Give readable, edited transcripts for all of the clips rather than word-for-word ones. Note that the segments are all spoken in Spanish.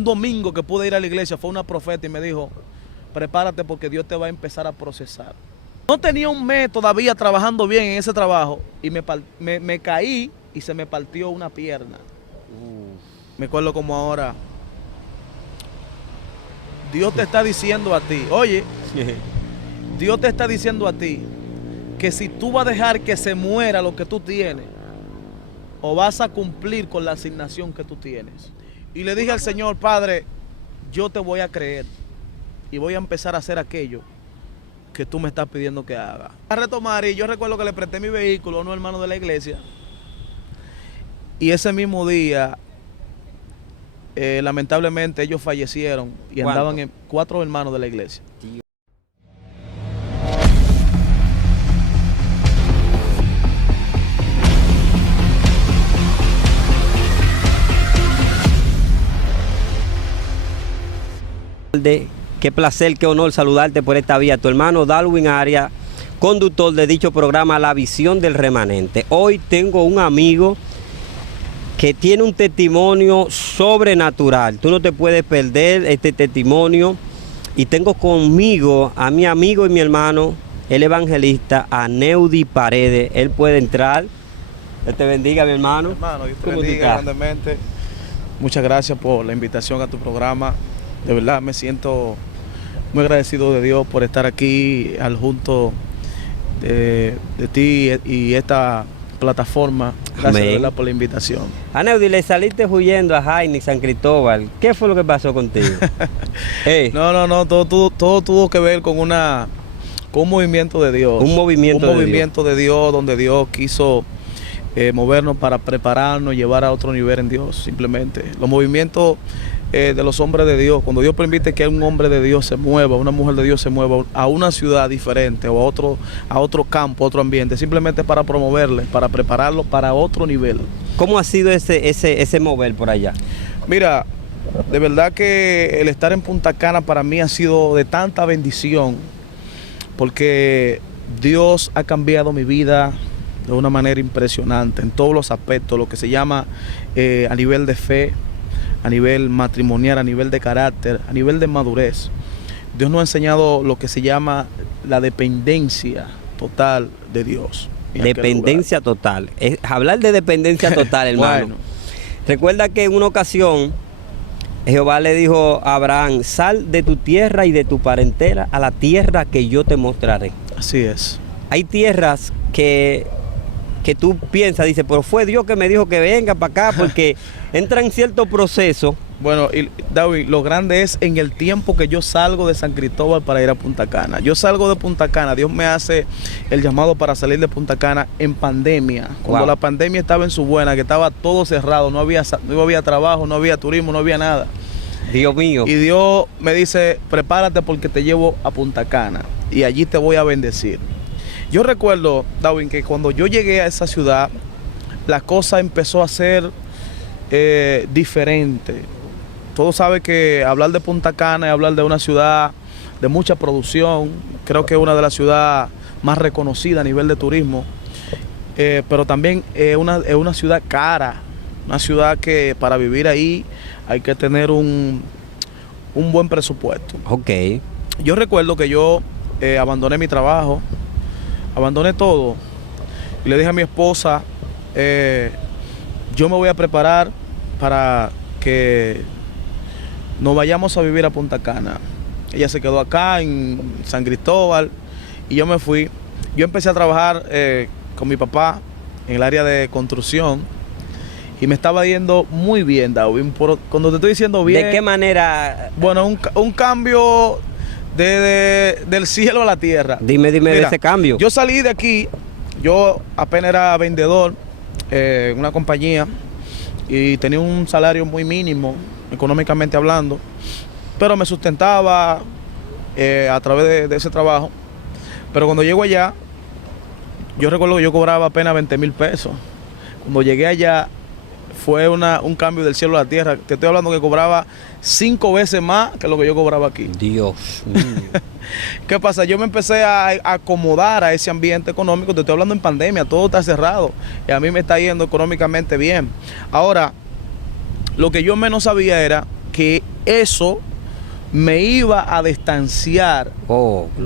un domingo que pude ir a la iglesia, fue una profeta y me dijo, prepárate porque Dios te va a empezar a procesar. No tenía un mes todavía trabajando bien en ese trabajo y me caí y se me partió una pierna. Me acuerdo como ahora. Dios te está diciendo a ti, oye, Dios te está diciendo a ti que si tú vas a dejar que se muera lo que tú tienes, o vas a cumplir con la asignación que tú tienes. Y le dije al Señor, Padre, yo te voy a creer y voy a empezar a hacer aquello que tú me estás pidiendo que haga. A retomar, y yo recuerdo que le presté mi vehículo a unos hermanos de la iglesia, y ese mismo día, lamentablemente ellos fallecieron y andaban en 4 hermanos de la iglesia. Qué placer, qué honor saludarte por esta vía. Tu hermano Darwin Arias, conductor de dicho programa La Visión del Remanente. Hoy tengo un amigo que tiene un testimonio sobrenatural. Tú no te puedes perder este testimonio. Y tengo conmigo a mi amigo y mi hermano, el evangelista Aneudi Paredes. Él puede entrar. Dios te bendiga, mi hermano. Hermano, Dios te bendiga grandemente. Muchas gracias por la invitación a tu programa. De verdad me siento muy agradecido de Dios por estar aquí al junto de ti y esta plataforma. Gracias de verdad por la invitación. Aneudi, le saliste huyendo a Jaime San Cristóbal. ¿Qué fue lo que pasó contigo? No, todo tuvo que ver con un movimiento de Dios. Un movimiento de Dios donde Dios quiso movernos para prepararnos, llevar a otro nivel en Dios, simplemente. Los movimientos de los hombres de Dios, cuando Dios permite que un hombre de Dios se mueva, una mujer de Dios se mueva a una ciudad diferente o a otro campo, a otro ambiente, simplemente para promoverle, para prepararlo para otro nivel. ¿Cómo ha sido ese mover por allá? Mira, de verdad que el estar en Punta Cana para mí ha sido de tanta bendición, porque Dios ha cambiado mi vida de una manera impresionante en todos los aspectos, lo que se llama a nivel de fe, a nivel matrimonial, a nivel de carácter, a nivel de madurez. Dios nos ha enseñado lo que se llama la dependencia total de Dios. Dependencia total. Hablar de dependencia total, hermano. Bueno. Recuerda que en una ocasión Jehová le dijo a Abraham, sal de tu tierra y de tu parentela a la tierra que yo te mostraré. Así es. Hay tierras que tú piensas, dices, pero fue Dios que me dijo que venga para acá, porque entra en cierto proceso. Bueno, y David, lo grande es en el tiempo que yo salgo de San Cristóbal para ir a Punta Cana. Yo salgo de Punta Cana, Dios me hace el llamado para salir de Punta Cana en pandemia. Cuando la pandemia estaba en su buena, que estaba todo cerrado, no había trabajo, no había turismo, no había nada. Dios mío. Y Dios me dice, prepárate porque te llevo a Punta Cana y allí te voy a bendecir. Yo recuerdo, Darwin, que cuando yo llegué a esa ciudad, la cosa empezó a ser diferente. Todos saben que hablar de Punta Cana es hablar de una ciudad de mucha producción. Creo que es una de las ciudades más reconocidas a nivel de turismo. Pero también es una ciudad cara. Una ciudad que para vivir ahí hay que tener un buen presupuesto. Ok. Yo recuerdo que yo abandoné mi trabajo. Abandoné todo y le dije a mi esposa, yo me voy a preparar para que nos vayamos a vivir a Punta Cana. Ella se quedó acá en San Cristóbal y yo me fui. Yo empecé a trabajar con mi papá en el área de construcción y me estaba yendo muy bien, David. Cuando te estoy diciendo bien... ¿De qué manera? Bueno, un cambio... del cielo a la tierra. Dime Mira, de ese cambio. Yo salí de aquí, yo apenas era vendedor en una compañía y tenía un salario muy mínimo, económicamente hablando, pero me sustentaba a través de ese trabajo. Pero cuando llego allá, yo recuerdo que yo cobraba apenas 20,000 pesos. Cuando llegué allá, fue un cambio del cielo a la tierra. Te estoy hablando que cobraba 5 veces más que lo que yo cobraba aquí. Dios mío. ¿Qué pasa? Yo me empecé a acomodar a ese ambiente económico. Te estoy hablando en pandemia, todo está cerrado. Y a mí me está yendo económicamente bien. Ahora, lo que yo menos sabía era que eso me iba a distanciar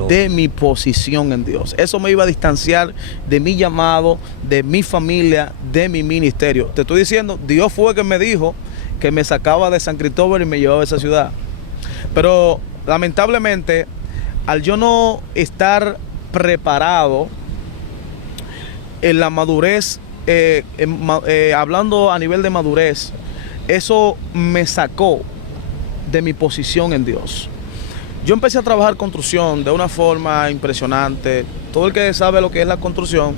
de mi posición en Dios. Eso me iba a distanciar de mi llamado, de mi familia, de mi ministerio. Te estoy diciendo, Dios fue el que me dijo que me sacaba de San Cristóbal y me llevaba a esa ciudad. Pero lamentablemente, al yo no estar preparado en la madurez, hablando a nivel de madurez, eso me sacó de mi posición en Dios. Yo empecé a trabajar construcción de una forma impresionante. Todo el que sabe lo que es la construcción,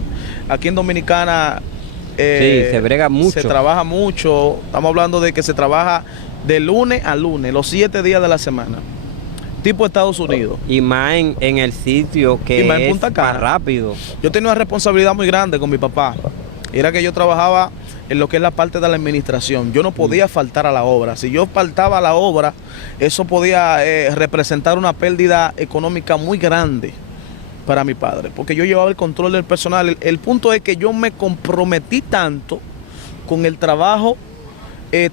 aquí en Dominicana sí, se brega mucho. Se trabaja mucho. Estamos hablando de que se trabaja de lunes a lunes, los 7 días de la semana. Tipo Estados Unidos. Y más en el sitio que y más en es Punta Cana. más rápido. Yo tenía una responsabilidad muy grande con mi papá. Era que yo trabajaba en lo que es la parte de la administración. Yo no podía faltar a la obra. Si yo faltaba a la obra, eso podía representar una pérdida económica muy grande para mi padre, porque yo llevaba el control del personal. El punto es que yo me comprometí tanto con el trabajo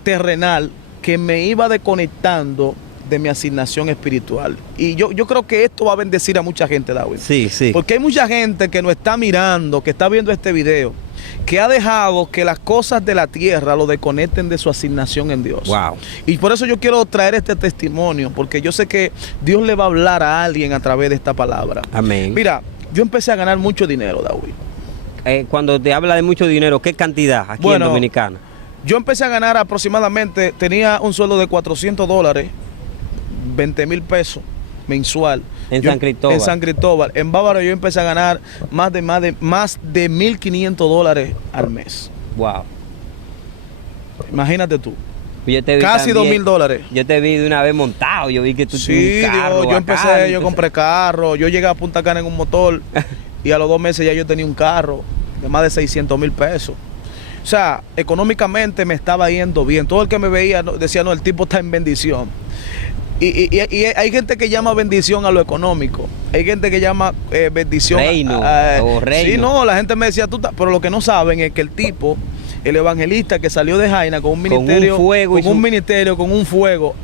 terrenal que me iba desconectando de mi asignación espiritual. Y yo creo que esto va a bendecir a mucha gente, David. Sí, sí. Porque hay mucha gente que nos está mirando, que está viendo este video, que ha dejado que las cosas de la tierra lo desconecten de su asignación en Dios. Wow. Y por eso yo quiero traer este testimonio, porque yo sé que Dios le va a hablar a alguien a través de esta palabra. Amén. Mira, yo empecé a ganar mucho dinero, David. Cuando te habla de mucho dinero, ¿qué cantidad aquí en Dominicana? Yo empecé a ganar aproximadamente, tenía un sueldo de $400, 20,000 pesos mensual. San Cristóbal. En San Cristóbal. En Bávaro yo empecé a ganar más de $1,500 al mes. Wow. Imagínate tú. Yo te vi casi $2,000. Yo te vi de una vez montado. Yo vi que tú tenías un carro. Yo empecé, yo compré carro. Yo llegué a Punta Cana en un motor y a los 2 meses ya yo tenía un carro de más de 600,000 pesos. O sea, económicamente me estaba yendo bien. Todo el que me veía decía, no, el tipo está en bendición. Y hay gente que llama bendición a lo económico. Hay gente que llama bendición reino, o reino. Sí, no, la gente me decía, pero lo que no saben es que el tipo, el evangelista que salió de Jaina con un ministerio, con un fuego,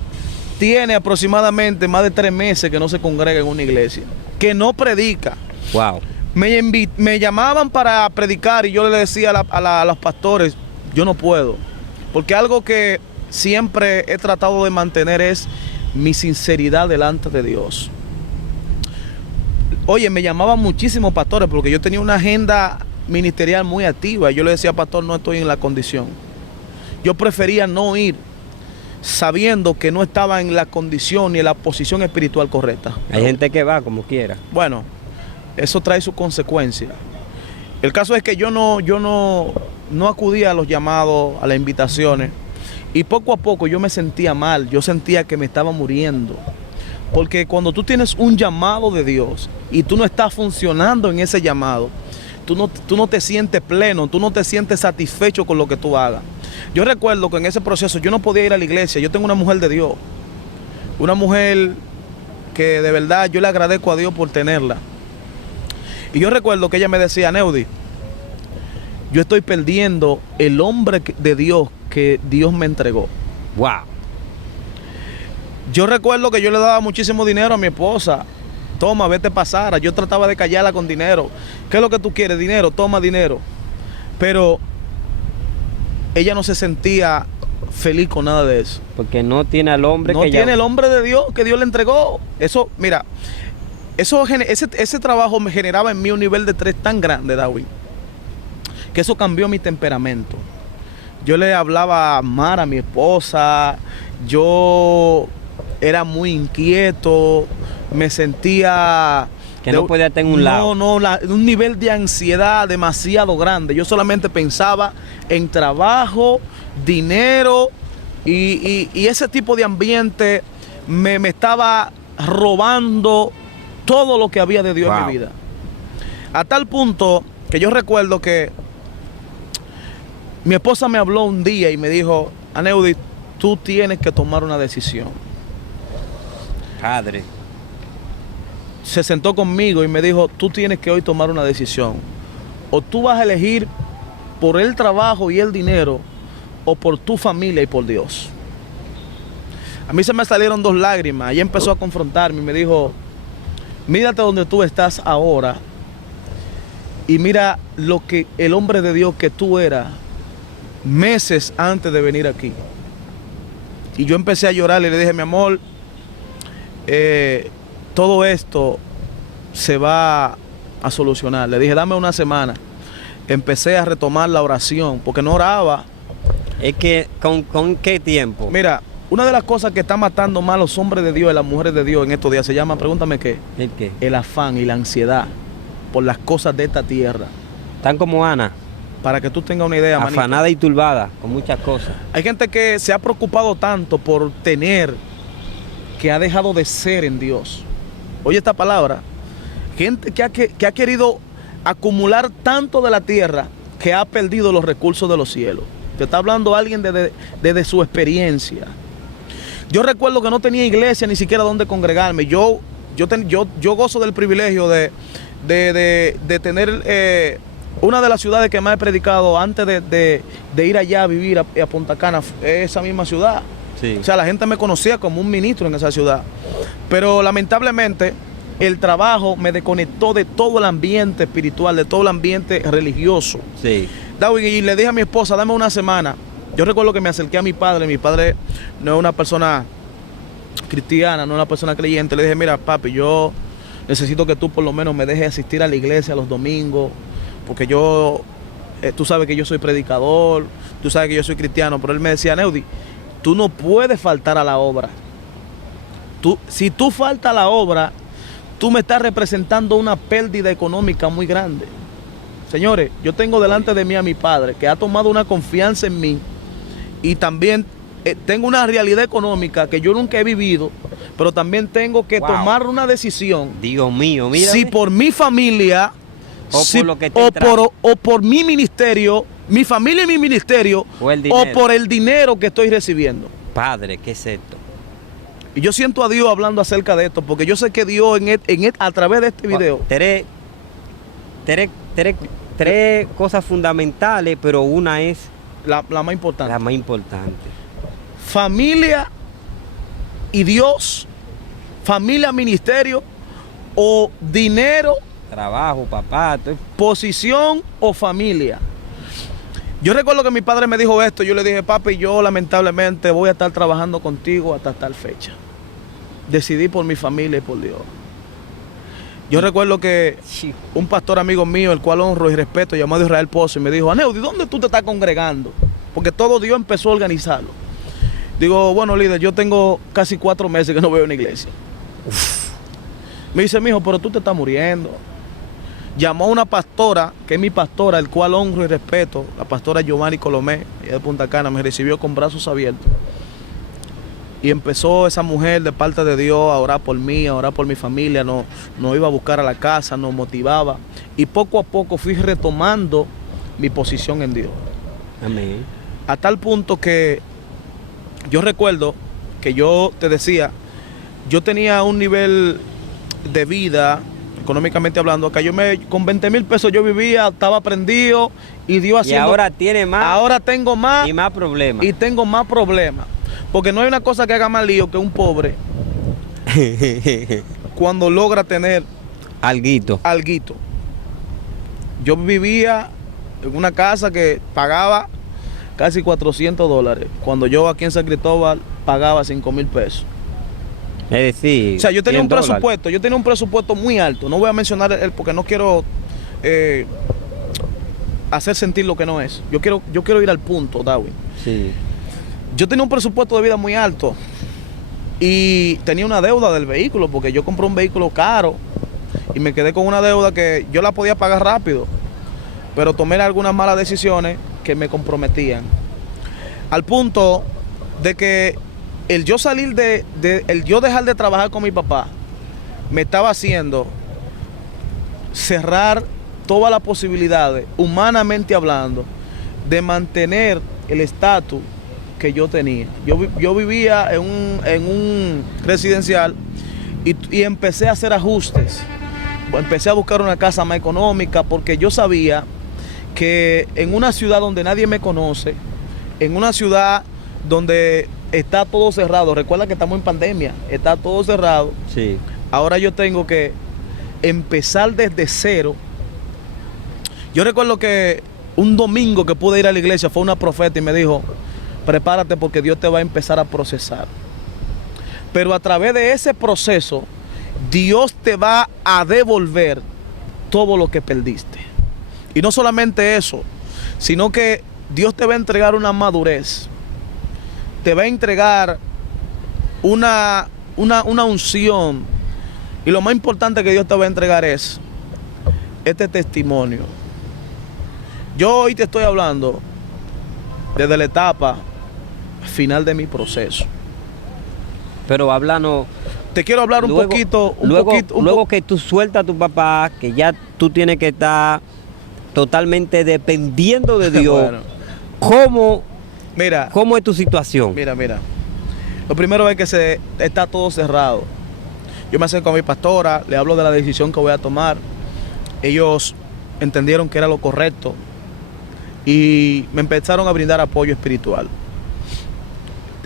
tiene aproximadamente más de 3 meses que no se congrega en una iglesia, que no predica. Wow. Me llamaban para predicar y yo le decía a los pastores, yo no puedo, porque algo que siempre he tratado de mantener es mi sinceridad delante de Dios. Oye, me llamaban muchísimos pastores porque yo tenía una agenda ministerial muy activa. Yo le decía, pastor, no estoy en la condición. Yo prefería no ir sabiendo que no estaba en la condición ni en la posición espiritual correcta. Hay gente que va como quiera. Bueno, eso trae sus consecuencias. El caso es que yo no acudía a los llamados, a las invitaciones. Y poco a poco yo me sentía mal, yo sentía que me estaba muriendo. Porque cuando tú tienes un llamado de Dios y tú no estás funcionando en ese llamado, tú no te sientes pleno, tú no te sientes satisfecho con lo que tú hagas. Yo recuerdo que en ese proceso yo no podía ir a la iglesia. Yo tengo una mujer de Dios, una mujer que de verdad yo le agradezco a Dios por tenerla. Y yo recuerdo que ella me decía, Neudi, yo estoy perdiendo el hombre de Dios que Dios me entregó. Wow. Yo recuerdo que yo le daba muchísimo dinero a mi esposa. Toma, vete para Sara. Yo trataba de callarla con dinero. ¿Qué es lo que tú quieres? Dinero, toma dinero. Pero ella no se sentía feliz con nada de eso. Porque no tiene al hombre no que tiene el hombre de Dios que Dios le entregó. Eso, mira, ese trabajo me generaba en mí un nivel de estrés tan grande, David, que eso cambió mi temperamento. Yo le hablaba mal a mi esposa, yo era muy inquieto, me sentía... Que no podía estar en un lado. Un nivel de ansiedad demasiado grande. Yo solamente pensaba en trabajo, dinero y ese tipo de ambiente me estaba robando todo lo que había de Dios en mi vida. A tal punto que yo recuerdo que mi esposa me habló un día y me dijo, Aneudi, tú tienes que tomar una decisión. Padre. Se sentó conmigo y me dijo, tú tienes que hoy tomar una decisión. O tú vas a elegir por el trabajo y el dinero, o por tu familia y por Dios. A mí se me salieron dos lágrimas. Ella empezó a confrontarme y me dijo, mírate donde tú estás ahora y mira lo que el hombre de Dios que tú eras meses antes de venir aquí. Y yo empecé a llorar y le dije, mi amor, todo esto se va a solucionar. Le dije, dame una semana. Empecé a retomar la oración, porque no oraba. Es que, ¿con qué tiempo? Mira, una de las cosas que está matando más a los hombres de Dios y las mujeres de Dios en estos días se llama, pregúntame qué. ¿El qué? El afán y la ansiedad por las cosas de esta tierra. Están como Ana, Para que tú tengas una idea, manito. afanada y turbada, con muchas cosas. Hay gente que se ha preocupado tanto por tener que ha dejado de ser en Dios. Oye esta palabra. Gente que ha querido acumular tanto de la tierra que ha perdido los recursos de los cielos. Te está hablando alguien desde su experiencia. Yo recuerdo que no tenía iglesia ni siquiera donde congregarme. Yo gozo del privilegio de tener una de las ciudades que más he predicado antes de ir allá a vivir a Punta Cana, esa misma ciudad. Sí. O sea, la gente me conocía como un ministro en esa ciudad. Pero lamentablemente el trabajo me desconectó de todo el ambiente espiritual, de todo el ambiente religioso. Sí. Darwin, y le dije a mi esposa, dame una semana. Yo recuerdo que me acerqué a mi padre no es una persona cristiana, no es una persona creyente. Le dije, mira papi, yo necesito que tú por lo menos me dejes asistir a la iglesia los domingos, porque tú sabes que yo soy predicador, tú sabes que yo soy cristiano, pero él me decía, Neudi, tú no puedes faltar a la obra. Si tú faltas a la obra, tú me estás representando una pérdida económica muy grande. Señores, yo tengo delante de mí a mi padre, que ha tomado una confianza en mí, y también tengo una realidad económica que yo nunca he vivido, pero también tengo que tomar una decisión. Dios mío, mira. Si por mi familia, o por mi ministerio, mi familia y mi ministerio, o por el dinero que estoy recibiendo. Padre, ¿qué es esto? Y yo siento a Dios hablando acerca de esto, porque yo sé que Dios a través de este video. Tres cosas fundamentales, pero una es la más importante. La más importante. Familia y Dios, familia, ministerio, o dinero, trabajo, papá, posición o familia. Yo recuerdo que mi padre me dijo esto, yo le dije, papi, yo lamentablemente voy a estar trabajando contigo hasta tal fecha. Decidí por mi familia y por Dios. Yo recuerdo que un pastor amigo mío, el cual honro y respeto, llamado Israel Pozo, y me dijo, Aneudi, ¿dónde tú te estás congregando? Porque todo Dios empezó a organizarlo. Digo, bueno, líder, yo tengo casi 4 meses que no veo una iglesia. Uf. Me dice, mijo, pero tú te estás muriendo. Llamó a una pastora, que es mi pastora, el cual honro y respeto, la pastora Giovanni Colomé, ella de Punta Cana, me recibió con brazos abiertos. Y empezó esa mujer de parte de Dios a orar por mí, a orar por mi familia, nos iba a buscar a la casa, nos motivaba. Y poco a poco fui retomando mi posición en Dios. Amén. A tal punto que yo recuerdo que yo te decía, yo tenía un nivel de vida, económicamente hablando, que con 20,000 pesos yo vivía, estaba prendido y Dios haciendo... Y ahora tiene más. Ahora tengo más. Y más problemas. Y tengo más problemas. Porque no hay una cosa que haga más lío que un pobre cuando logra tener alguito. Yo vivía en una casa que pagaba casi $400, cuando yo aquí en San Cristóbal pagaba 5,000 pesos. Es decir, o sea, yo tenía un presupuesto muy alto. No voy a mencionar porque no quiero hacer sentir lo que no es. Yo quiero ir al punto, Darwin. Sí. Yo tenía un presupuesto de vida muy alto y tenía una deuda del vehículo, porque yo compré un vehículo caro y me quedé con una deuda que yo la podía pagar rápido, pero tomé algunas malas decisiones que me comprometían. Al punto de que el yo dejar de trabajar con mi papá me estaba haciendo cerrar todas las posibilidades, humanamente hablando, de mantener el estatus que yo tenía. Yo vivía en un residencial y empecé a hacer ajustes. Empecé a buscar una casa más económica, porque yo sabía que en una ciudad donde nadie me conoce, en una ciudad donde está todo cerrado. Recuerda que estamos en pandemia, está todo cerrado. Sí. Ahora yo tengo que empezar desde cero. Yo recuerdo que un domingo que pude ir a la iglesia fue una profeta y me dijo, prepárate porque Dios te va a empezar a procesar. Pero a través de ese proceso, Dios te va a devolver todo lo que perdiste. Y no solamente eso, sino que Dios te va a entregar una madurez. Te va a entregar una unción. Y lo más importante que Dios te va a entregar es este testimonio. Yo hoy te estoy hablando desde la etapa final de mi proceso. Pero háblanos. Te quiero hablar un poquito. Luego que tú sueltas a tu papá, que ya tú tienes que estar totalmente dependiendo de Dios. Bueno, ¿cómo es tu situación? Mira. Lo primero es que está todo cerrado. Yo me acerco a mi pastora, le hablo de la decisión que voy a tomar. Ellos entendieron que era lo correcto y me empezaron a brindar apoyo espiritual.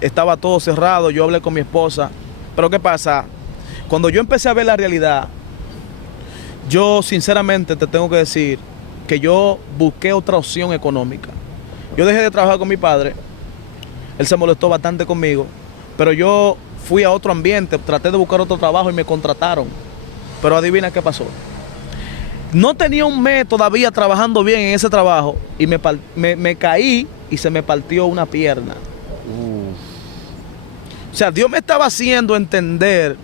Estaba todo cerrado, yo hablé con mi esposa. Pero ¿qué pasa? Cuando yo empecé a ver la realidad, yo sinceramente te tengo que decir que yo busqué otra opción económica. Yo dejé de trabajar con mi padre, él se molestó bastante conmigo, pero yo fui a otro ambiente, traté de buscar otro trabajo y me contrataron. Pero adivina qué pasó. No tenía un mes todavía trabajando bien en ese trabajo y me caí y se me partió una pierna. O sea, Dios me estaba haciendo entender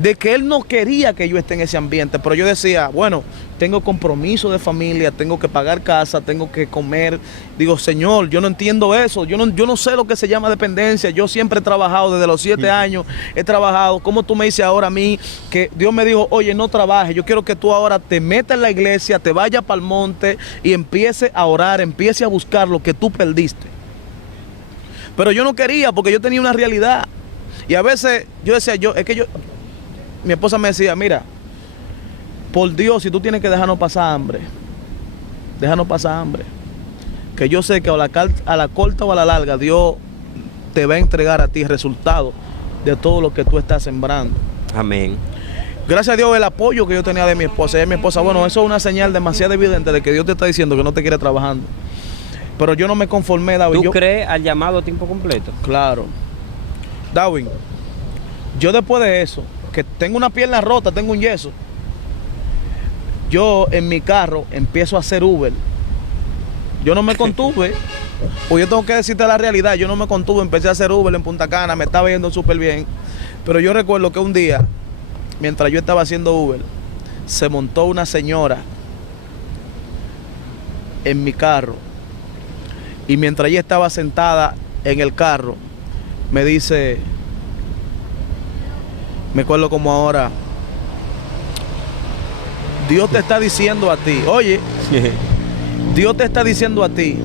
de que Él no quería que yo esté en ese ambiente, pero yo decía, bueno, tengo compromiso de familia, tengo que pagar casa, tengo que comer. Digo, Señor, yo no entiendo eso, yo no sé lo que se llama dependencia. Yo siempre he trabajado, desde los 7 años he trabajado. ¿Cómo tú me dices ahora a mí que Dios me dijo, oye, no trabajes? Yo quiero que tú ahora te metas en la iglesia, te vayas para el monte y empiece a orar, empiece a buscar lo que tú perdiste. Pero yo no quería porque yo tenía una realidad. Y a veces yo decía, mi esposa me decía, mira, por Dios, si tú tienes que dejarnos pasar hambre, déjanos pasar hambre. Que yo sé que a la corta o a la larga, Dios te va a entregar a ti el resultado de todo lo que tú estás sembrando. Amén. Gracias a Dios el apoyo que yo tenía de mi esposa. Y mi esposa, bueno, eso es una señal demasiado evidente de que Dios te está diciendo que no te quiere trabajando. Pero yo no me conformé, David. ¿Tú crees al llamado a tiempo completo? Claro. David, yo después de eso, que tengo una pierna rota, tengo un yeso, yo en mi carro empiezo a hacer Uber. Yo no me contuve, pues yo tengo que decirte la realidad, yo no me contuve, empecé a hacer Uber en Punta Cana, me estaba yendo súper bien. Pero yo recuerdo que un día, mientras yo estaba haciendo Uber, se montó una señora en mi carro. Y mientras ella estaba sentada en el carro, me dice, me acuerdo como ahora, Dios te está diciendo a ti, oye, Dios te está diciendo a ti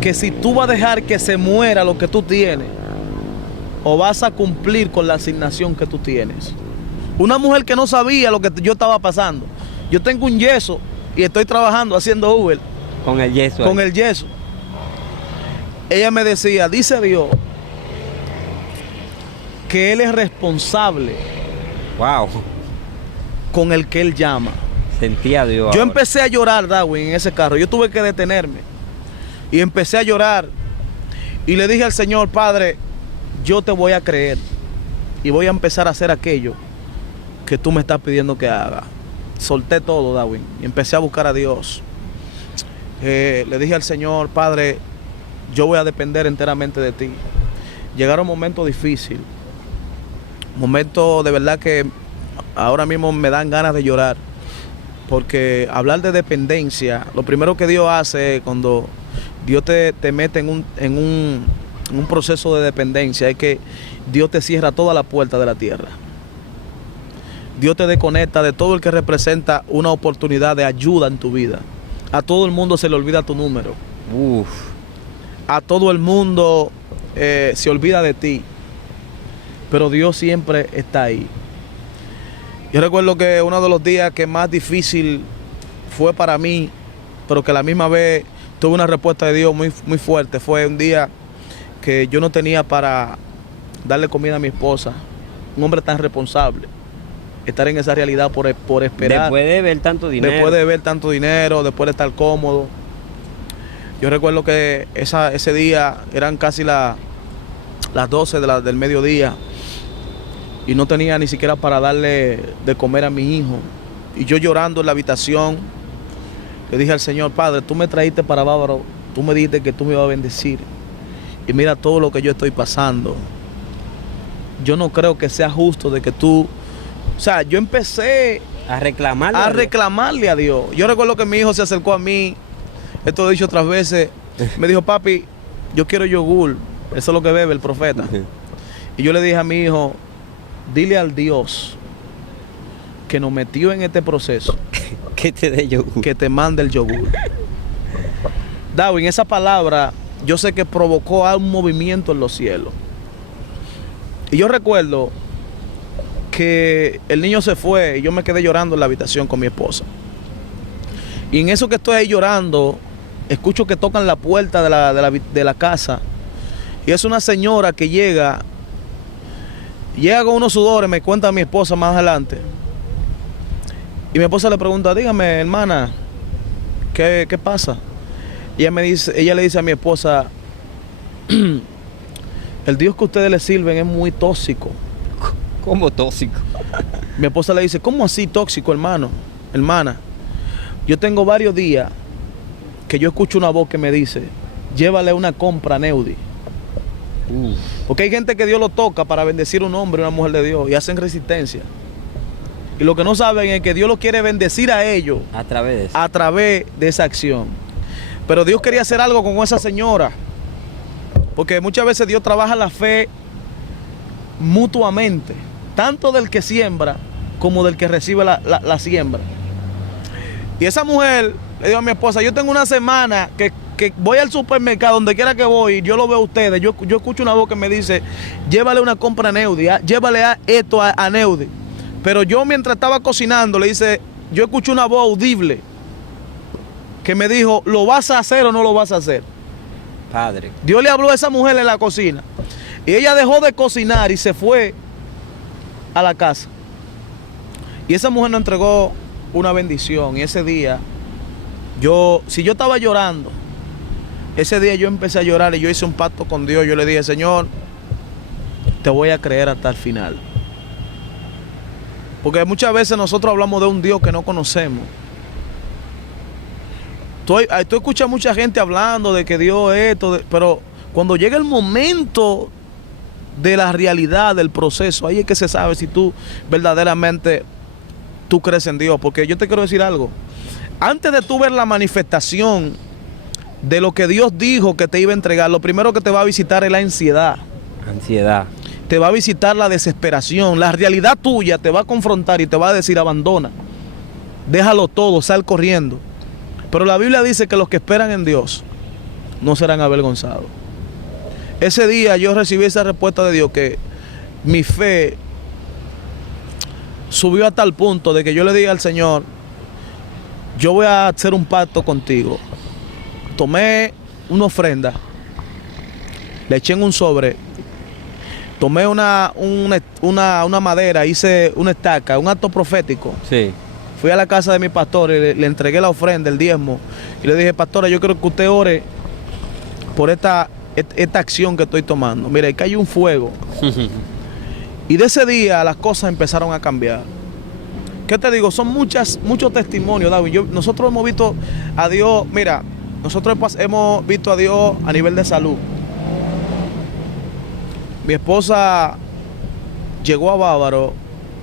que si tú vas a dejar que se muera lo que tú tienes, o vas a cumplir con la asignación que tú tienes. Una mujer que no sabía lo que yo estaba pasando. Yo tengo un yeso y estoy trabajando haciendo Uber. Con el yeso. Con el yeso. Ella me decía, dice Dios que Él es responsable. Wow. Con el que Él llama. Sentía a Dios. Yo empecé a llorar, Darwin, en ese carro. Yo tuve que detenerme. Y empecé a llorar. Y le dije al Señor, Padre, yo te voy a creer. Y voy a empezar a hacer aquello que tú me estás pidiendo que haga. Solté todo, Darwin. Y empecé a buscar a Dios. Le dije al Señor, Padre, yo voy a depender enteramente de ti. Llegaron momentos difíciles. Momentos de verdad que ahora mismo me dan ganas de llorar. Porque hablar de dependencia, lo primero que Dios hace cuando Dios te mete en un proceso de dependencia es que Dios te cierra toda la puerta de la tierra. Dios te desconecta de todo el que representa una oportunidad de ayuda en tu vida. A todo el mundo se le olvida tu número. Uf. A todo el mundo se olvida de ti. Pero Dios siempre está ahí. Yo recuerdo que uno de los días que más difícil fue para mí, pero que a la misma vez tuve una respuesta de Dios muy fuerte, fue un día que yo no tenía para darle comida a mi esposa. Un hombre tan responsable. Estar en esa realidad por esperar. Después de ver tanto dinero. Después de ver tanto dinero, después de estar cómodo. Yo recuerdo que ese día eran casi las 12 del mediodía y no tenía ni siquiera para darle de comer a mi hijo. Y yo llorando en la habitación, le dije al Señor: Padre, tú me trajiste para Bávaro, tú me dijiste que tú me ibas a bendecir. Y mira todo lo que yo estoy pasando. Yo no creo que sea justo de que tú... O sea, yo empecé a reclamarle a Dios. Yo recuerdo que mi hijo se acercó a mí, esto lo he dicho otras veces, me dijo: papi, yo quiero yogur, eso es lo que bebe el profeta. Y yo le dije a mi hijo: dile al Dios que nos metió en este proceso que te dé yogur, que te mande el yogur. Darwin, esa palabra yo sé que provocó un movimiento en los cielos. Y yo recuerdo que el niño se fue y yo me quedé llorando en la habitación con mi esposa. Y en eso que estoy ahí llorando, escucho que tocan la puerta de la casa. Y es una señora que llega con unos sudores, me cuenta mi esposa más adelante. Y mi esposa le pregunta: dígame, hermana, ¿qué pasa? Y ella le dice a mi esposa: el Dios que ustedes le sirven es muy tóxico. ¿Cómo tóxico? Mi esposa le dice: ¿cómo así tóxico, hermana? Yo tengo varios días que yo escucho una voz que me dice: llévale una compra a Neudi. Porque hay gente que Dios lo toca para bendecir a un hombre o una mujer de Dios y hacen resistencia. Y lo que no saben es que Dios lo quiere bendecir a ellos a través de esa acción. Pero Dios quería hacer algo con esa señora. Porque muchas veces Dios trabaja la fe mutuamente, tanto del que siembra como del que recibe la siembra. Y esa mujer le dijo a mi esposa: yo tengo una semana que voy al supermercado, donde quiera que voy, yo lo veo a ustedes, yo escucho una voz que me dice: llévale una compra a Neudi, llévale esto a Neudi. Pero yo, mientras estaba cocinando, le dice, yo escuché una voz audible que me dijo: ¿lo vas a hacer o no lo vas a hacer? Padre. Dios le habló a esa mujer en la cocina. Y ella dejó de cocinar y se fue a la casa. Y esa mujer nos entregó una bendición. Y ese día, si yo estaba llorando, ese día yo empecé a llorar y yo hice un pacto con Dios. Yo le dije: Señor, te voy a creer hasta el final. Porque muchas veces nosotros hablamos de un Dios que no conocemos. Tú escuchas mucha gente hablando de que Dios es esto, pero cuando llega el momento de la realidad del proceso, ahí es que se sabe si tú verdaderamente tú crees en Dios. Porque yo te quiero decir algo: antes de tú ver la manifestación de lo que Dios dijo que te iba a entregar, lo primero que te va a visitar es la ansiedad. Te va a visitar la desesperación. La realidad tuya te va a confrontar y te va a decir: abandona, déjalo todo, sal corriendo. Pero la Biblia dice que los que esperan en Dios no serán avergonzados. Ese día yo recibí esa respuesta de Dios, que mi fe subió a tal punto de que yo le dije al Señor: yo voy a hacer un pacto contigo. Tomé una ofrenda, le eché en un sobre, tomé una madera, hice una estaca, un acto profético. Sí. Fui a la casa de mi pastor y le entregué la ofrenda, el diezmo. Y le dije: pastora, yo quiero que usted ore por esta acción que estoy tomando. Mira, y cayó un fuego. Y de ese día las cosas empezaron a cambiar. ¿Qué te digo? Son muchos testimonios, David. Nosotros hemos visto a Dios, mira, nosotros hemos visto a Dios a nivel de salud. Mi esposa llegó a Bávaro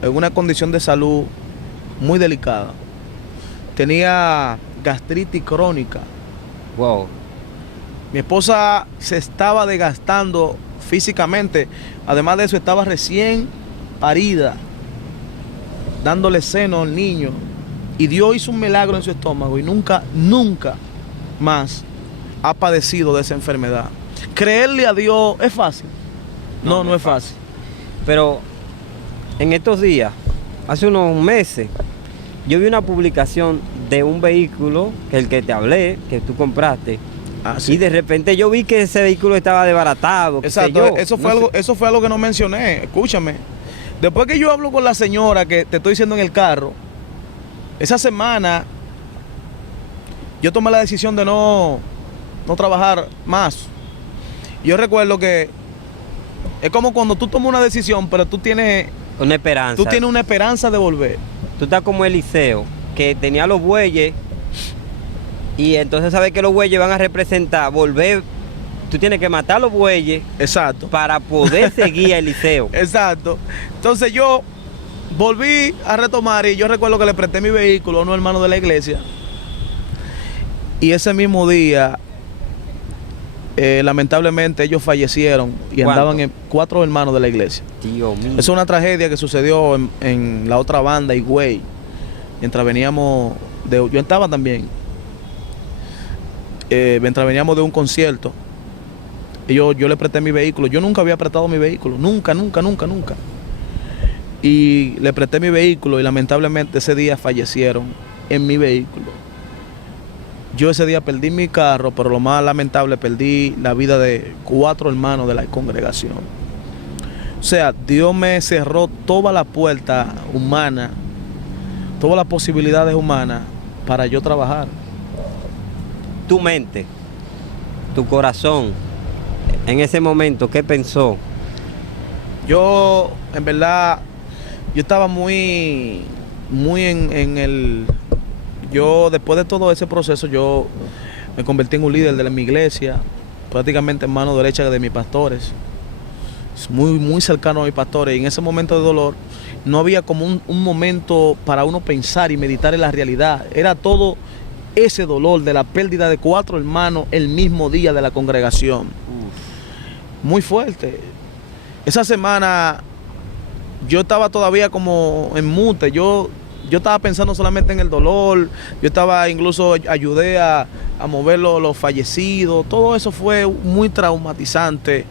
en una condición de salud muy delicada. Tenía gastritis crónica. Wow. Mi esposa se estaba desgastando físicamente. Además de eso, estaba recién parida, dándole seno al niño. Y Dios hizo un milagro en su estómago y nunca más ha padecido de esa enfermedad. Creerle a Dios es fácil. No es fácil. Pero en estos días, hace unos meses, yo vi una publicación de un vehículo, el que te hablé, que tú compraste, Así. Y de repente yo vi que ese vehículo estaba desbaratado. qué sé Exacto, yo. eso fue, No sé. eso fue algo que no mencioné. Escúchame. Después que yo hablo con la señora que te estoy diciendo en el carro, esa semana yo tomé la decisión de no trabajar más. Yo recuerdo que es como cuando tú tomas una decisión, pero tú tienes Una esperanza. una esperanza de volver. Tú estás como Eliseo, que tenía los bueyes y entonces sabes que los bueyes van a representar, volver. Tú tienes que matar los bueyes Exacto. para poder seguir a Eliseo. Exacto. Entonces yo volví a retomar y yo recuerdo que le presté mi vehículo a unos hermanos de la iglesia. Y ese mismo día, lamentablemente, ellos fallecieron y ¿Cuánto? andaban 4 hermanos de la iglesia. Dios mío. Es una tragedia que sucedió en la otra banda, Higüey. Mientras veníamos yo estaba también. Mientras veníamos de un concierto. Y yo le presté mi vehículo. Yo nunca había prestado mi vehículo. Nunca. Y le presté mi vehículo y lamentablemente ese día fallecieron en mi vehículo. Yo ese día perdí mi carro, pero lo más lamentable, perdí la vida de 4 hermanos de la congregación. O sea, Dios me cerró toda la puerta humana, todas las posibilidades humanas para yo trabajar. Tu mente, tu corazón, en ese momento, ¿qué pensó? Yo, en verdad, yo estaba muy en el... Yo, después de todo ese proceso, yo me convertí en un líder de mi iglesia, prácticamente en mano derecha de mis pastores. Muy cercano a mis pastores. Y en ese momento de dolor, no había como un momento para uno pensar y meditar en la realidad. Era todo ese dolor de la pérdida de 4 hermanos el mismo día de la congregación. Muy fuerte. Esa semana yo estaba todavía como en mute. Yo estaba pensando solamente en el dolor. Yo estaba incluso ayudé a mover los fallecidos. Todo eso fue muy traumatizante.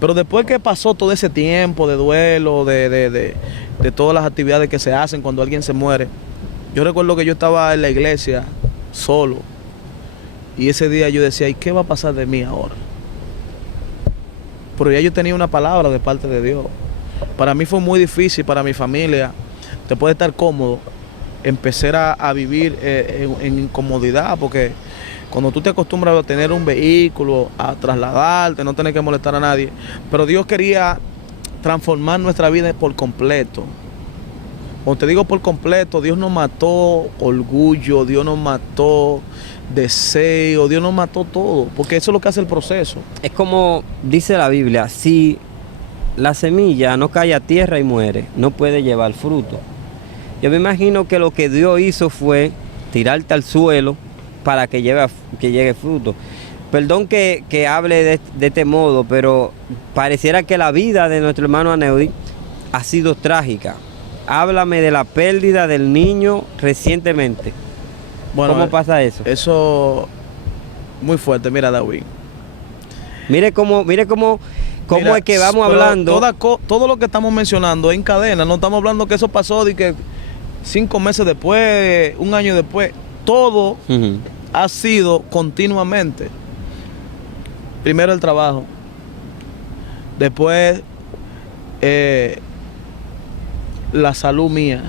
Pero después que pasó todo ese tiempo de duelo, de todas las actividades que se hacen cuando alguien se muere, yo recuerdo que yo estaba en la iglesia solo. Y ese día yo decía, ¿y qué va a pasar de mí ahora? Pero ya yo tenía una palabra de parte de Dios. Para mí fue muy difícil, para mi familia, después de estar cómodo, empecé a vivir en incomodidad, porque cuando tú te acostumbras a tener un vehículo, a trasladarte, no tener que molestar a nadie, pero Dios quería transformar nuestra vida por completo. Cuando te digo por completo, Dios nos mató orgullo, Dios nos mató deseo, Dios nos mató todo, porque eso es lo que hace el proceso. Es como dice la Biblia, si la semilla no cae a tierra y muere, no puede llevar fruto. Yo me imagino que lo que Dios hizo fue tirarte al suelo para que llegue fruto. Perdón que hable de este modo, pero pareciera que la vida de nuestro hermano Aneudi ha sido trágica. Háblame de la pérdida del niño recientemente. Bueno, ¿Cómo pasa eso? Eso muy fuerte, mira, David. Mire cómo Mira, es que vamos pero hablando. Todo lo que estamos mencionando en cadena, no estamos hablando que eso pasó de que 5 meses después, 1 año después, todo ha sido continuamente. Primero el trabajo, después la salud mía,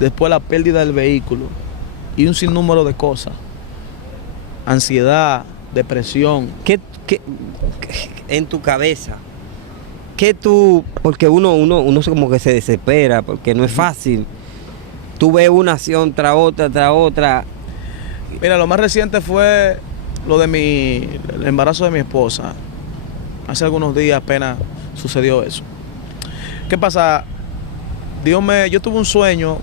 después la pérdida del vehículo y un sinnúmero de cosas. Ansiedad, depresión. ¿Qué en tu cabeza? ¿Qué tú? Porque uno como que se desespera, porque no es fácil. Tú ves una acción tras otra. Mira, lo más reciente fue lo de el embarazo de mi esposa. Hace algunos días apenas sucedió eso. ¿Qué pasa? Yo tuve un sueño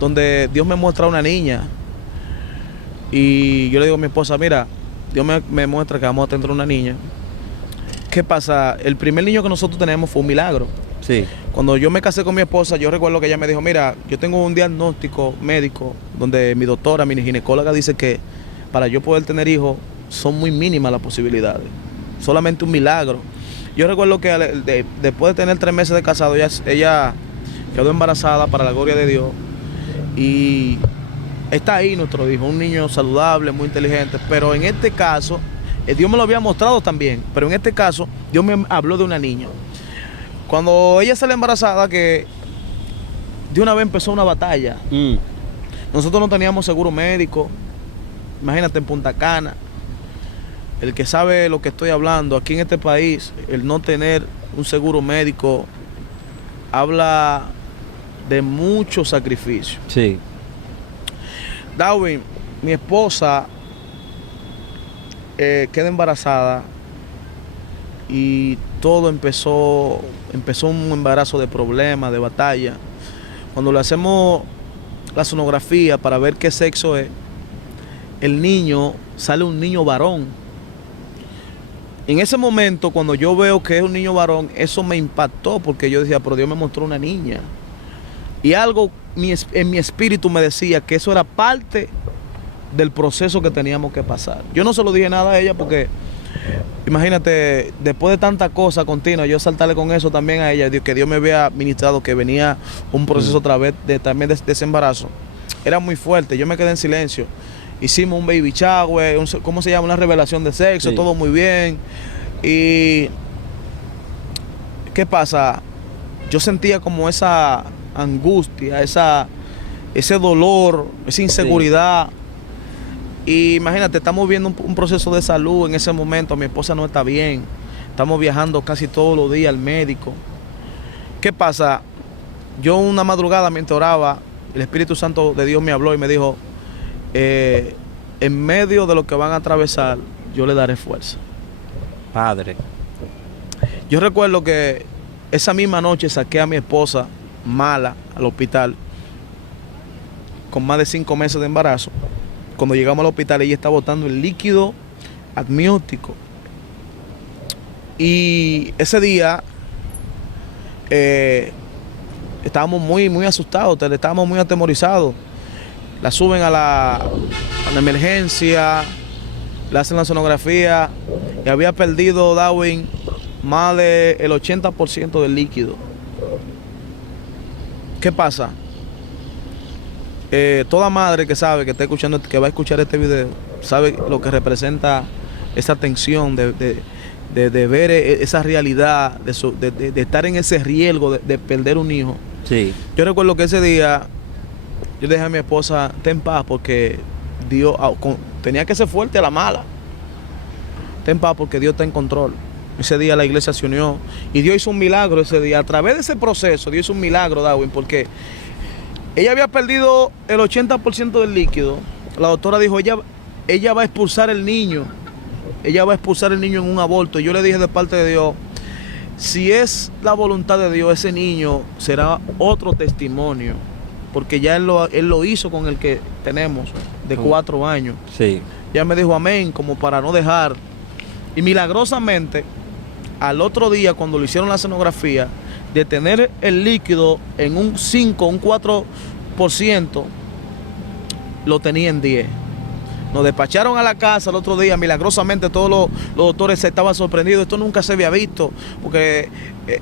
donde Dios me muestra a una niña. Y yo le digo a mi esposa, mira, Dios me muestra que vamos a tener una niña. ¿Qué pasa? El primer niño que nosotros tenemos fue un milagro. Sí. Cuando yo me casé con mi esposa, yo recuerdo que ella me dijo, mira, yo tengo un diagnóstico médico donde mi doctora, mi ginecóloga dice que para yo poder tener hijos son muy mínimas las posibilidades. Solamente un milagro. Yo recuerdo que después de tener 3 meses de casado, ella quedó embarazada para la gloria de Dios. Y está ahí nuestro hijo, un niño saludable, muy inteligente. Pero en este caso, Dios me lo había mostrado también, pero en este caso Dios me habló de una niña. Cuando ella sale embarazada, que de una vez empezó una batalla. Nosotros no teníamos seguro médico, imagínate en Punta Cana. El que sabe lo que estoy hablando, aquí en este país, el no tener un seguro médico habla de mucho sacrificio. Sí. Darwin, mi esposa queda embarazada y todo empezó un embarazo de problemas, de batalla. Cuando le hacemos la sonografía para ver qué sexo es, el niño, sale un niño varón. En ese momento, cuando yo veo que es un niño varón, eso me impactó porque yo decía, pero Dios me mostró una niña. Y algo en mi espíritu me decía que eso era parte del proceso que teníamos que pasar. Yo no se lo dije nada a ella porque, imagínate, después de tanta cosa continua, yo saltarle con eso también a ella, que Dios me había ministrado que venía un proceso otra vez también de ese embarazo. Era muy fuerte, yo me quedé en silencio. Hicimos un baby shower, ¿cómo se llama? Una revelación de sexo, todo muy bien. Y ¿qué pasa? Yo sentía como esa angustia, ese dolor, esa inseguridad. Y imagínate, estamos viendo un proceso de salud en ese momento. Mi esposa no está bien. Estamos viajando casi todos los días al médico. ¿Qué pasa? Yo una madrugada mientras oraba, el Espíritu Santo de Dios me habló y me dijo, en medio de lo que van a atravesar, yo le daré fuerza. Padre. Yo recuerdo que esa misma noche saqué a mi esposa mala al hospital con más de 5 meses de embarazo. Cuando llegamos al hospital, ella estaba botando el líquido amniótico. Y ese día estábamos muy asustados, estábamos muy atemorizados. La suben a la emergencia, le hacen la sonografía y había perdido Darwin más del 80% del líquido. ¿Qué pasa? Toda madre que sabe, que está escuchando, que va a escuchar este video, sabe lo que representa esa tensión de ver esa realidad, de estar en ese riesgo de perder un hijo. Sí. Yo recuerdo que ese día yo le dije a mi esposa, ten paz, porque Dios tenía que ser fuerte a la mala. Ten paz porque Dios está en control. Ese día la iglesia se unió y Dios hizo un milagro ese día. A través de ese proceso, Dios hizo un milagro, Darwin, porque ella había perdido el 80% del líquido. La doctora dijo, ella va a expulsar el niño. Ella va a expulsar el niño en un aborto. Yo le dije de parte de Dios, si es la voluntad de Dios, ese niño será otro testimonio. Porque ya él lo hizo con el que tenemos de 4 años. Sí. Ya me dijo amén, como para no dejar. Y milagrosamente, al otro día, cuando le hicieron la sonografía, de tener el líquido en un 5, un 4%, lo tenía en 10. Nos despacharon a la casa el otro día, milagrosamente todos los doctores estaban sorprendidos. Esto nunca se había visto, porque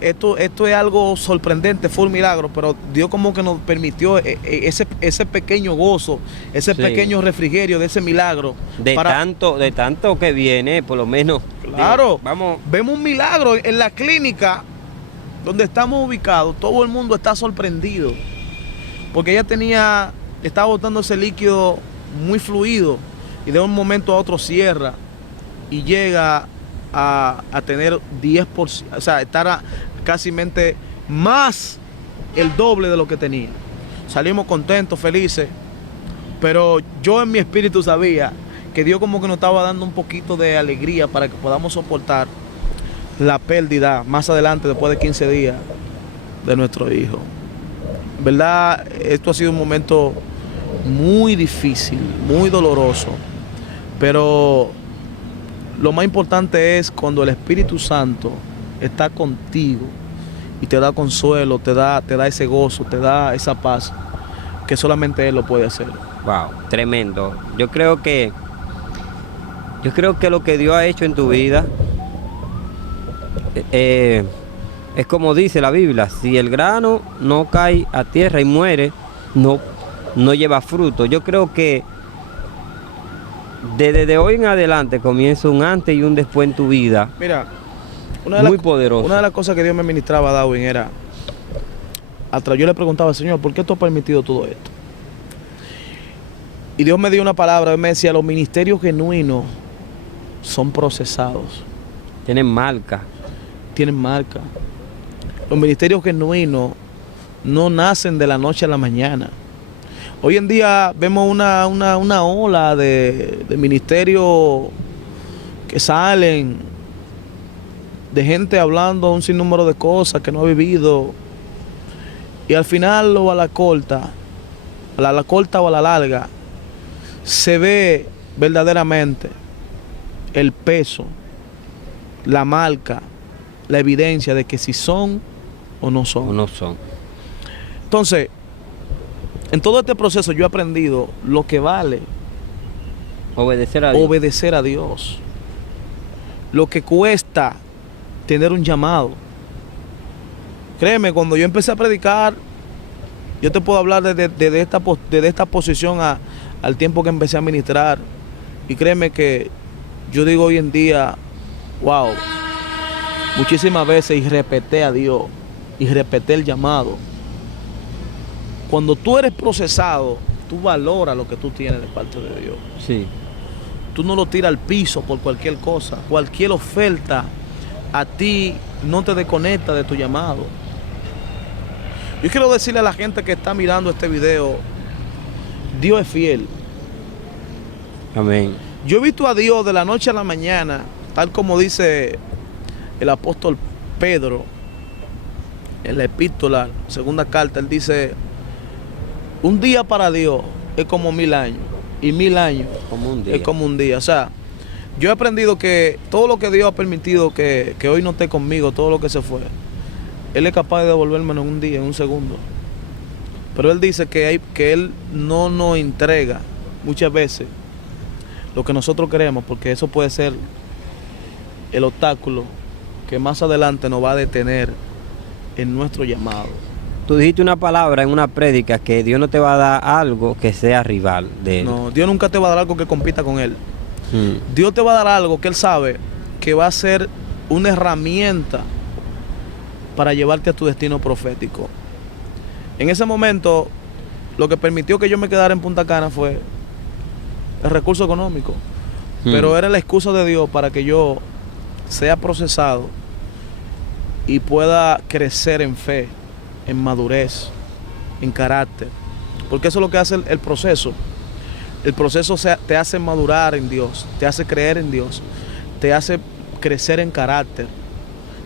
esto es algo sorprendente, fue un milagro, pero Dios como que nos permitió ese pequeño gozo, ese pequeño refrigerio de ese milagro. De tanto que viene, por lo menos. Claro, vamos. Vemos un milagro en la clínica donde estamos ubicados, todo el mundo está sorprendido, porque ella estaba botando ese líquido muy fluido, y de un momento a otro cierra y llega a tener 10%, o sea, estar casi más el doble de lo que tenía. Salimos contentos, felices, pero yo en mi espíritu sabía que Dios como que nos estaba dando un poquito de alegría para que podamos soportar la pérdida más adelante, después de 15 días, de nuestro hijo. En verdad, esto ha sido un momento muy difícil, muy doloroso, pero lo más importante es cuando el Espíritu Santo está contigo y te da consuelo, te da ese gozo, te da esa paz, que solamente Él lo puede hacer. Wow, tremendo. Yo creo que lo que Dios ha hecho en tu vida es como dice la Biblia: si el grano no cae a tierra y muere, no lleva fruto. Yo creo que desde hoy en adelante comienza un antes y un después en tu vida. Mira, Muy poderoso. Una de las cosas que Dios me ministraba a Darwin era, yo le preguntaba al Señor, ¿por qué tú has permitido todo esto? Y Dios me dio una palabra, Él me decía, los ministerios genuinos son procesados. Tienen marca. Tienen marca. Los ministerios genuinos no nacen de la noche a la mañana. Hoy en día vemos una ola de ministerios que salen, de gente hablando un sinnúmero de cosas que no ha vivido, y al final o a la corta o a la larga, se ve verdaderamente el peso, la marca, la evidencia de que si son o no son. O no son. Entonces, en todo este proceso yo he aprendido lo que vale Obedecer a Dios. obedecer a Dios, lo que cuesta tener un llamado. Créeme, cuando yo empecé a predicar, yo te puedo hablar desde esta posición al tiempo que empecé a ministrar, y créeme que yo digo hoy en día, wow, muchísimas veces y respeté a Dios y respeté el llamado. Cuando tú eres procesado, tú valoras lo que tú tienes de parte de Dios. Sí. Tú no lo tiras al piso por cualquier cosa. Cualquier oferta a ti no te desconecta de tu llamado. Yo quiero decirle a la gente que está mirando este video, Dios es fiel. Amén. Yo he visto a Dios de la noche a la mañana, tal como dice el apóstol Pedro en la epístola, segunda carta. Él dice, un día para Dios es como 1000 años, y 1000 años Como un día. es como un día. O sea, yo he aprendido que todo lo que Dios ha permitido que hoy no esté conmigo, todo lo que se fue, Él es capaz de devolvérmelo en un día, en un segundo. Pero Él dice que Él no nos entrega muchas veces lo que nosotros queremos, porque eso puede ser el obstáculo que más adelante nos va a detener en nuestro llamado. Tú dijiste una palabra en una prédica que Dios no te va a dar algo que sea rival de Él. No, Dios nunca te va a dar algo que compita con Él. Mm. Dios te va a dar algo que Él sabe que va a ser una herramienta para llevarte a tu destino profético. En ese momento, lo que permitió que yo me quedara en Punta Cana fue el recurso económico. Pero era la excusa de Dios para que yo sea procesado y pueda crecer en fe, en madurez, en carácter. Porque eso es lo que hace el proceso. El proceso te hace madurar en Dios, te hace creer en Dios, te hace crecer en carácter,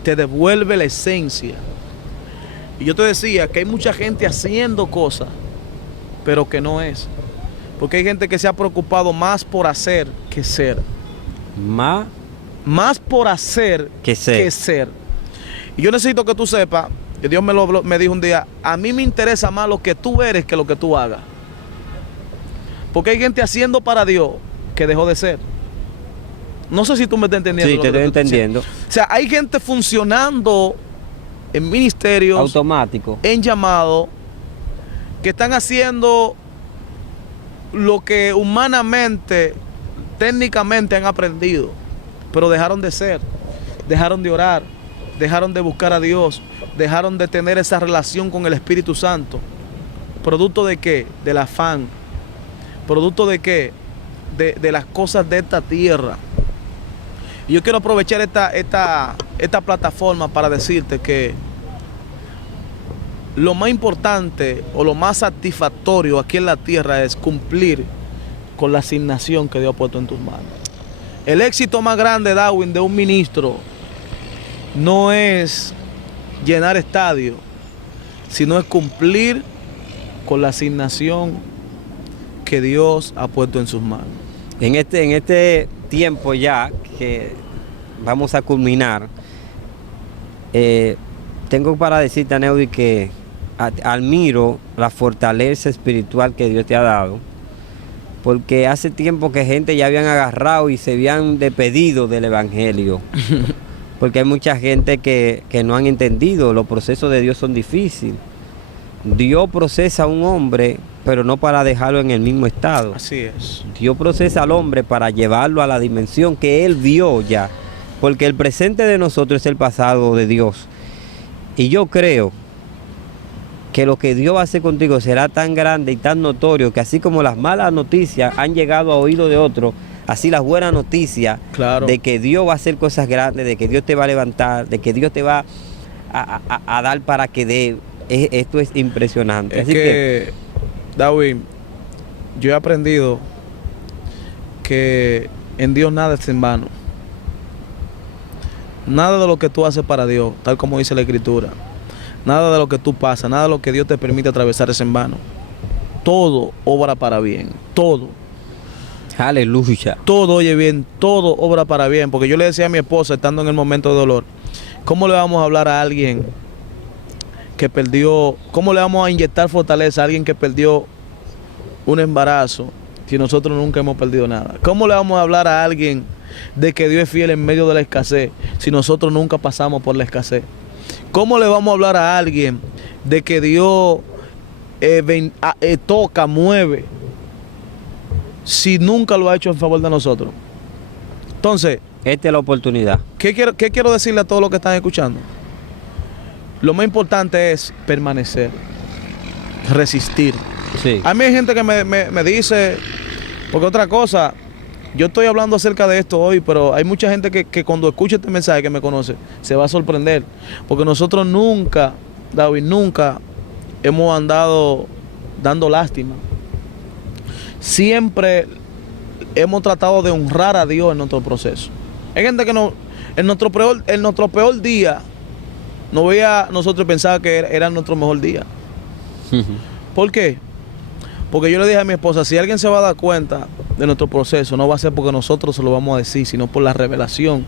te devuelve la esencia. Y yo te decía que hay mucha gente haciendo cosas, pero que no es. Porque hay gente que se ha preocupado más por hacer que ser. Más por hacer Que ser. que ser. Y yo necesito que tú sepas, que Dios me dijo un día, a mí me interesa más lo que tú eres que lo que tú hagas. Porque hay gente haciendo para Dios que dejó de ser. No sé si tú me estás entendiendo. Sí, te estoy entendiendo. O sea, hay gente funcionando en ministerios, Automático. en llamado, que están haciendo lo que humanamente, técnicamente han aprendido, pero dejaron de ser, dejaron de orar, dejaron de buscar a Dios, dejaron de tener esa relación con el Espíritu Santo. ¿Producto de qué? Del afán. ¿Producto de qué? De las cosas de esta tierra. Y yo quiero aprovechar esta plataforma para decirte que lo más importante o lo más satisfactorio aquí en la tierra es cumplir con la asignación que Dios ha puesto en tus manos. El éxito más grande, Darwin, de un ministro no es llenar estadios, sino es cumplir con la asignación que Dios ha puesto en sus manos. En este tiempo ya que vamos a culminar, tengo para decirte, Aneudi, que admiro la fortaleza espiritual que Dios te ha dado, porque hace tiempo que gente ya habían agarrado y se habían despedido del Evangelio, porque hay mucha gente que no han entendido, los procesos de Dios son difíciles. Dios procesa a un hombre pero no para dejarlo en el mismo estado. Así es. Dios procesa al hombre para llevarlo a la dimensión que Él vio ya, porque el presente de nosotros es el pasado de Dios. Y yo creo que lo que Dios va a hacer contigo será tan grande y tan notorio que así como las malas noticias han llegado a oídos de otros, así las buenas noticias de que Dios va a hacer cosas grandes, de que Dios te va a levantar, de que Dios te va a dar para que dé. Esto es impresionante. Es que, Darwin, yo he aprendido que en Dios nada es en vano. Nada de lo que tú haces para Dios, tal como dice la Escritura, nada de lo que tú pasas, nada de lo que Dios te permite atravesar es en vano. Todo obra para bien, todo. Aleluya. Todo, oye bien, todo obra para bien. Porque yo le decía a mi esposa, estando en el momento de dolor, ¿cómo le vamos a hablar a alguien que perdió, cómo le vamos a inyectar fortaleza a alguien que perdió un embarazo si nosotros nunca hemos perdido nada? ¿Cómo le vamos a hablar a alguien de que Dios es fiel en medio de la escasez si nosotros nunca pasamos por la escasez? ¿Cómo le vamos a hablar a alguien de que Dios toca, mueve, si nunca lo ha hecho en favor de nosotros? Entonces, esta es la oportunidad. ¿Qué quiero decirle a todos los que están escuchando? Lo más importante es permanecer, resistir. Sí. A mí hay gente que me dice, porque otra cosa, yo estoy hablando acerca de esto hoy, pero hay mucha gente que cuando escucha este mensaje, que me conoce, se va a sorprender. Porque nosotros nunca, David, nunca hemos andado dando lástima. Siempre hemos tratado de honrar a Dios en nuestro proceso. Hay gente que en nuestro peor día no veía nosotros pensaba que era nuestro mejor día. ¿Por qué? Porque yo le dije a mi esposa, si alguien se va a dar cuenta de nuestro proceso, no va a ser porque nosotros se lo vamos a decir, sino por la revelación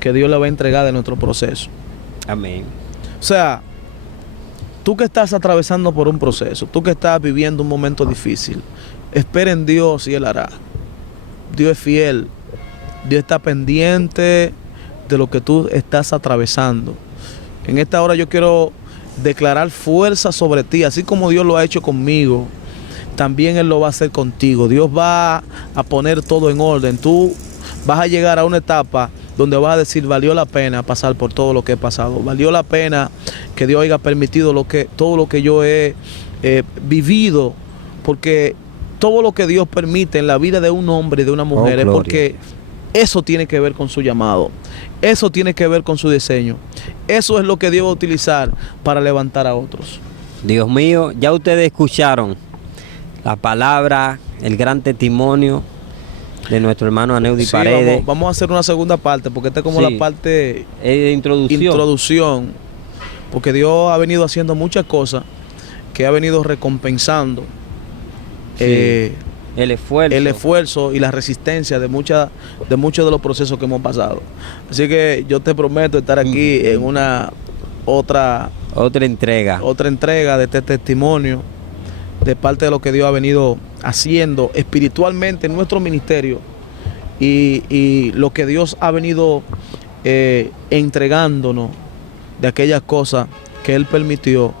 que Dios le va a entregar de nuestro proceso. Amén. O sea, tú que estás atravesando por un proceso, tú que estás viviendo un momento difícil, espera en Dios y Él hará. Dios es fiel. Dios está pendiente de lo que tú estás atravesando. En esta hora yo quiero declarar fuerza sobre ti, así como Dios lo ha hecho conmigo, también Él lo va a hacer contigo. Dios va a poner todo en orden. Tú vas a llegar a una etapa donde vas a decir, valió la pena pasar por todo lo que he pasado. Valió la pena que Dios haya permitido todo lo que yo he vivido, porque todo lo que Dios permite en la vida de un hombre y de una mujer es porque eso tiene que ver con su llamado. Eso tiene que ver con su diseño. Eso es lo que Dios va a utilizar para levantar a otros. Dios mío, ya ustedes escucharon la palabra, el gran testimonio de nuestro hermano Aneudi Paredes. Vamos a hacer una segunda parte, porque esta es como la parte de introducción. Porque Dios ha venido haciendo muchas cosas que ha venido recompensando el esfuerzo y la resistencia de muchos de los procesos que hemos pasado. Así que yo te prometo estar aquí en una otra entrega de este testimonio de parte de lo que Dios ha venido haciendo espiritualmente en nuestro ministerio y lo que Dios ha venido entregándonos de aquellas cosas que Él permitió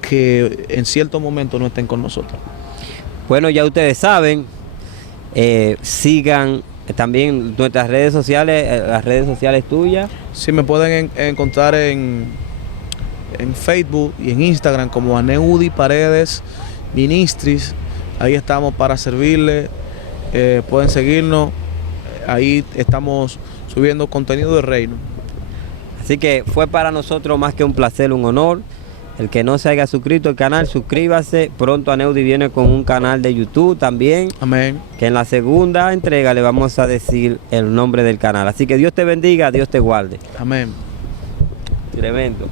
que en cierto momento no estén con nosotros. Bueno, ya ustedes saben, sigan también nuestras redes sociales, las redes sociales tuyas. Sí, me pueden encontrar en Facebook y en Instagram como Aneudi Paredes Ministries. Ahí estamos para servirle. Pueden seguirnos. Ahí estamos subiendo contenido de reino. Así que fue para nosotros más que un placer, un honor. El que no se haya suscrito al canal, suscríbase. Pronto Aneudi viene con un canal de YouTube también. Amén. Que en la segunda entrega le vamos a decir el nombre del canal. Así que Dios te bendiga, Dios te guarde. Amén. Tremendo.